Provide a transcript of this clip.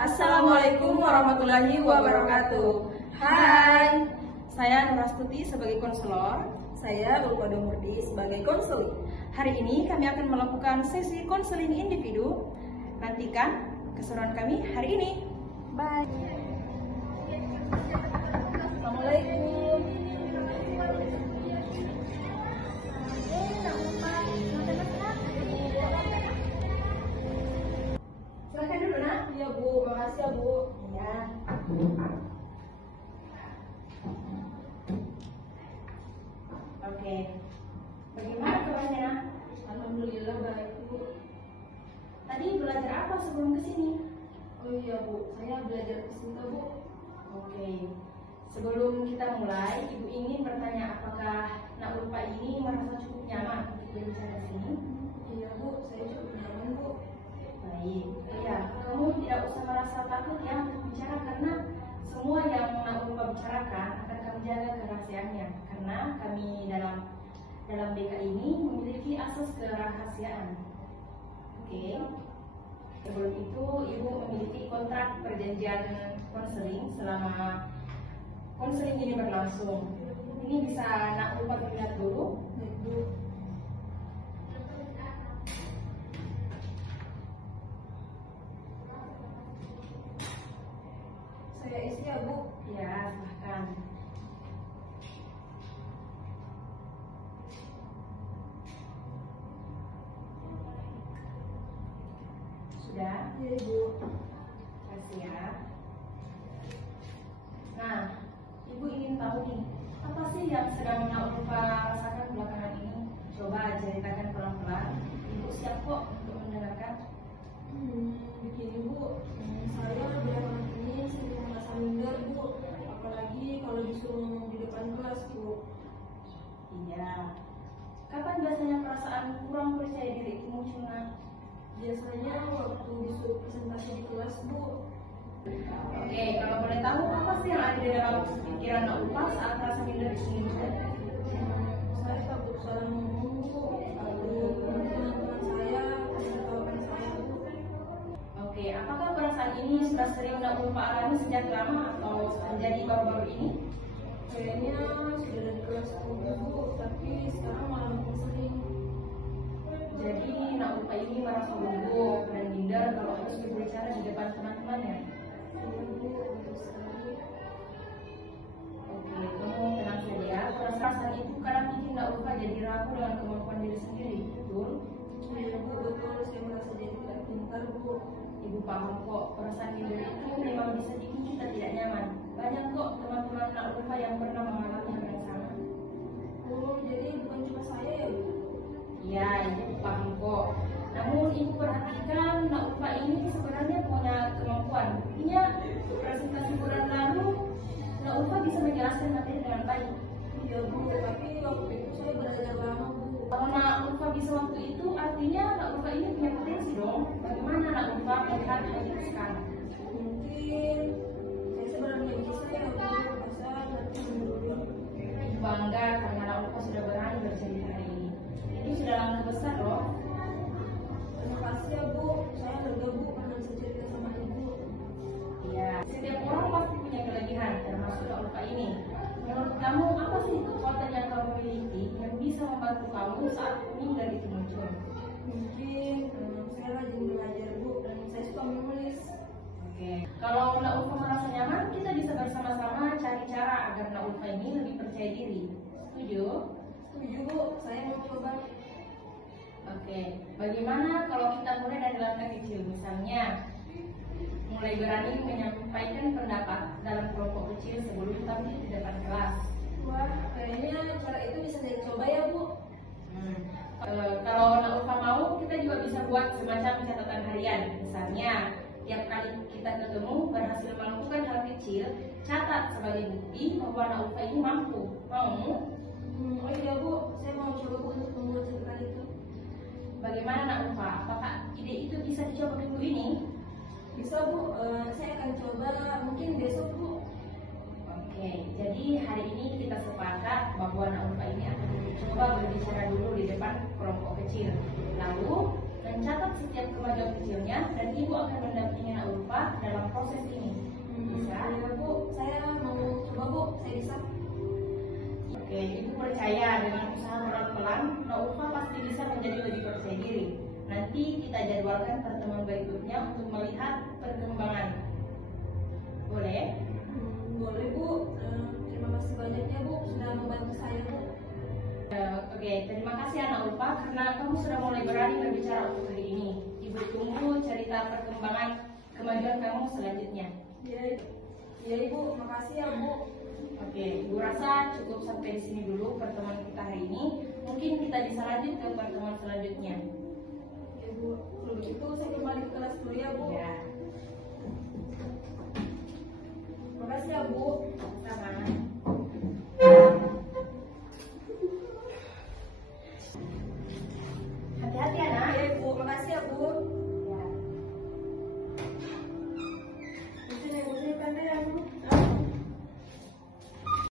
Assalamualaikum warahmatullahi wabarakatuh. Hai, saya Nurastuti sebagai konselor. Saya Ulfado Murdi sebagai konseling. Hari ini kami akan melakukan sesi konseling individu. Nantikan keseruan kami hari ini. Bye. Assalamualaikum. Silahkan dulu, Nak. Iya Bu, makasih ya Bu. Ya. Oke. Bagaimana kabarnya, Nak? Alhamdulillah baik Bu. Tadi belajar apa sebelum kesini? Oh iya Bu, saya belajar fisika Bu. Oke. Sebelum kita mulai, Ibu ingin bertanya apakah Nak Ulfa ini merasa cukup nyaman untuk berbicara di sini? Iya Bu, saya cukup nyaman Bu. Baik. Iya, kamu tidak usah merasa takut ya untuk bicara karena semua yang Nak Ulfa bicarakan akan kami jaga kerahasiaannya karena kami dalam BK ini memiliki asas kerahasiaan. Oke. Sebelum itu, Ibu memiliki kontrak perjanjian konseling selama konseling ini berlangsung. Ini bisa Nak Ulfa lihat dulu. Baik Bu. Saya isi ya Bu. Ya, silahkan. Sudah? Iya Bu. Kasih ya. Nah, Ibu ingin tahu nih, apa sih yang sedang Nak Ulfa rasakan belakangan ini? Coba ceritakan pelan-pelan. Ibu siap kok untuk mendengarkan. Begini Bu, saya belakangan ini sering merasa minder Bu, apalagi kalau disuruh ngomong di depan kelas Bu. Iya. Kapan biasanya perasaan kurang percaya diri itu muncul, Nak? Biasanya waktu disuruh presentasi di kelas Bu. Oke, kalau boleh tahu apa sih yang ada di dalam pikiran Nak Ulfa saat rasa minder itu muncul? Saya takut salah ngomong Bu, takut teman-teman saya tertawakan saya Bu. Oke, apakah perasaan ini sudah sering Nak Ulfa alami sejak lama atau terjadi baru-baru ini? Kayaknya sudah dari kelas 10 Bu, tapi sekarang malah makin sering. Jadi Nak Ulfa ini merasa gugup dan minder kalau harus berbicara di depan teman-temannya. Iya Bu, betul sekali. Oke, kamu tenang saja. Perasaan itu kadang bikin Nak Ulfa jadi ragu dengan kemampuan diri sendiri, betul? Iya Bu, betul, saya merasa jadi tidak pintar Bu. Ibu paham kok, perasaan minder itu memang bisa bikin kita tidak nyaman. Banyak kok teman-teman Nak Ulfa yang pernah mengalami hal yang sama. Oh, jadi bukan cuma saya ya Bu? Ya, ibu paham kok. Namun ibu perhatikan Nak Ulfa ini sebenarnya punya kemampuan. Buktinya presentasi bulan lalu Nak Ulfa bisa menjelaskan materi dengan baik. Iya Bu, tapi waktu itu saya belajar lama Bu. Kalau Nak Ulfa bisa waktu itu, artinya Nak Ulfa ini punya potensi dong. Bagaimana Nak Ulfa melihat hal itu sekarang? Mungkin saya sebenarnya bisa ya Bu, asal nanti menurun. Ibu bangga karena Nak Ulfa sudah berani berjanji hari ini. Ini sudah langkah besar loh. Terima kasih ya Bu, saya lega Bu karena bisa cerita sama Ibu. Iya, setiap orang pasti punya kelebihan, termasuk Nak Ulfa ini. Menurut kamu, apa sih kekuatan yang kamu miliki yang bisa membantu kamu saat minder itu muncul? Mungkin saya rajin belajar Bu, dan saya suka menulis. Oke, kalau Nak Ulfa merasa nyaman, kita bisa bersama-sama cari cara agar Nak Ulfa ini lebih percaya diri. Setuju? Setuju Bu, saya mau coba. Oke, bagaimana kalau kita mulai dari langkah kecil, misalnya mulai berani menyampaikan pendapat dalam kelompok kecil sebelum tampil di depan kelas. Wah, kayaknya cara itu bisa saya coba ya Bu. Kalau Nak Ulfa mau, kita juga bisa buat semacam catatan harian. Misalnya, tiap kali kita ketemu berhasil melakukan hal kecil, catat sebagai bukti bahwa Nak Ulfa ini mampu. Mau? Oh iya Bu, saya mau coba Bu untuk membuat cerita itu. Bagaimana Nak Ulfa? Apakah ide itu bisa dicoba minggu ini? Bisa Bu, saya akan coba mungkin besok Bu. Oke, jadi hari ini kita sepakat bahwa Nak Ulfa ini akan coba berbicara dulu di depan kelompok kecil. Lalu mencatat setiap kemajuan kecilnya dan ibu akan mendampingi Nak Ulfa dalam selanjutnya. Iya Ibu, makasih ya Bu. Oke, Bu rasa cukup sampai di sini dulu pertemuan kita hari ini. Mungkin kita bisa lanjut ke pertemuan selanjutnya. Oke Bu, kalau begitu saya kembali ke kelas dulu ya Bu. Ya. Makasih ya Bu.